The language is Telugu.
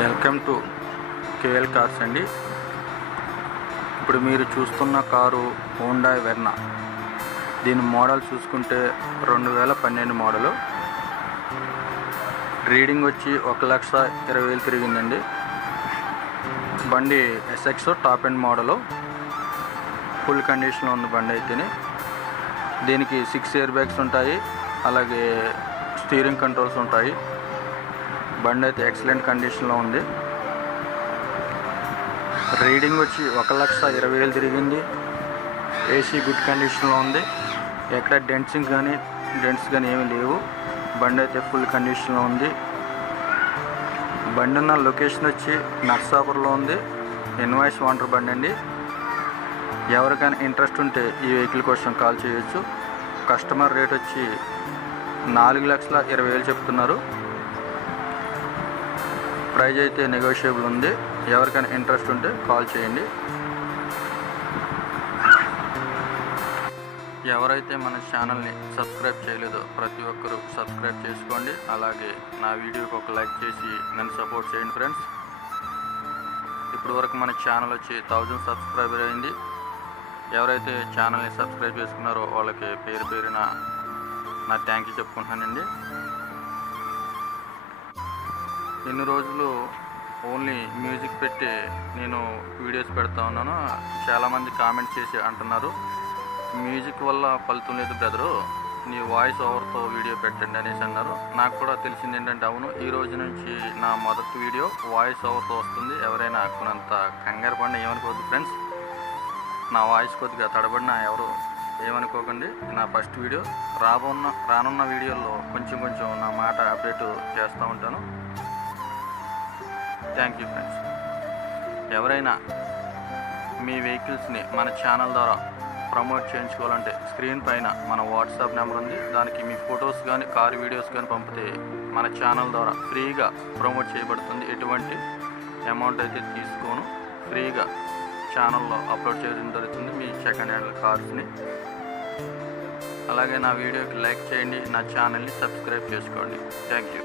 వెల్కమ్ టు కేఎల్ కార్స్ అండి. ఇప్పుడు మీరు చూస్తున్న కారు హోండా వెర్నా. దీని మోడల్ చూసుకుంటే 2012 మోడలు. రీడింగ్ వచ్చి 1,20,000 తిరిగిందండి. బండి SX top end model. Full కండిషన్లో ఉంది బండి అయితేనే. దీనికి 6 ఎయిర్ బ్యాగ్స్ ఉంటాయి, అలాగే స్టీరింగ్ కంట్రోల్స్ ఉంటాయి. బండి అయితే ఎక్సలెంట్ కండిషన్లో ఉంది. రీడింగ్ వచ్చి 1,20,000 తిరిగింది. ఏసీ గుడ్ కండిషన్లో ఉంది. ఎక్కడ డెంట్స్ కానీ ఏమీ లేవు. బండి అయితే ఫుల్ కండిషన్లో ఉంది. బండి ఉన్న లొకేషన్ వచ్చి నర్సాపూర్లో ఉంది. ఇన్వాయిస్ వాంటర్ బండి అండి. ఎవరికైనా ఇంట్రెస్ట్ ఉంటే ఈ వెహికల్ కోసం కాల్ చేయొచ్చు. కస్టమర్ రేట్ వచ్చి 4,20,000 చెప్తున్నారు. ప్రైజ్ అయితే నెగోషియబుల్ ఉంది. ఎవరికైనా ఇంట్రెస్ట్ ఉంటే కాల్ చేయండి. ఎవరైతే మన ఛానల్ని సబ్స్క్రైబ్ చేయలేదో ప్రతి ఒక్కరూ సబ్స్క్రైబ్ చేసుకోండి. అలాగే నా వీడియోకి ఒక లైక్ చేసి నన్ను సపోర్ట్ చేయండి ఫ్రెండ్స్. ఇప్పుడు వరకు మన ఛానల్ వచ్చి 1000 సబ్స్క్రైబర్ అయింది. ఎవరైతే ఛానల్ని సబ్స్క్రైబ్ చేసుకున్నారో వాళ్ళకి పేరు పేరున నా థ్యాంక్ యూ చెప్పుకుంటున్నానండి. ఎన్ని రోజులు ఓన్లీ మ్యూజిక్ పెట్టి నేను వీడియోస్ పెడతా ఉన్నాను. చాలామంది కామెంట్ చేసి అంటున్నారు, మ్యూజిక్ వల్ల ఫలితం లేదు బ్రదరు, నీ వాయిస్ ఓవర్తో వీడియో పెట్టండి అనేసి అన్నారు. నాకు కూడా తెలిసింది ఏంటంటే, అవును, ఈ రోజు నుంచి నా మొదటి వీడియో వాయిస్ ఓవర్తో వస్తుంది. ఎవరైనా కొనంత కంగారు పడినా ఏమనుకోవద్దు ఫ్రెండ్స్. నా వాయిస్ కొద్దిగా తడబడినా ఎవరు ఏమనుకోకండి. నా ఫస్ట్ వీడియో. రానున్న వీడియోల్లో కొంచెం నా మాట అప్డేట్ చేస్తూ ఉంటాను. Thank you friends. ఎవరైనా మీ వెహికల్స్ని మన ఛానల్ ద్వారా ప్రమోట్ చేయించుకోవాలంటే స్క్రీన్ పైన మన వాట్సాప్ నెంబర్ ఉంది. దానికి మీ ఫొటోస్ కానీ కార్ వీడియోస్ కానీ పంపితే మన ఛానల్ ద్వారా ఫ్రీగా ప్రమోట్ చేయబడుతుంది. ఎటువంటి అమౌంట్ అయితే తీసుకోను, ఫ్రీగా ఛానల్లో అప్లోడ్ చేయడం జరుగుతుంది మీ సెకండ్ హ్యాండ్ కార్స్ని. అలాగే నా వీడియోకి లైక్ చేయండి, నా ఛానల్ని సబ్స్క్రైబ్ చేసుకోండి. Thank you.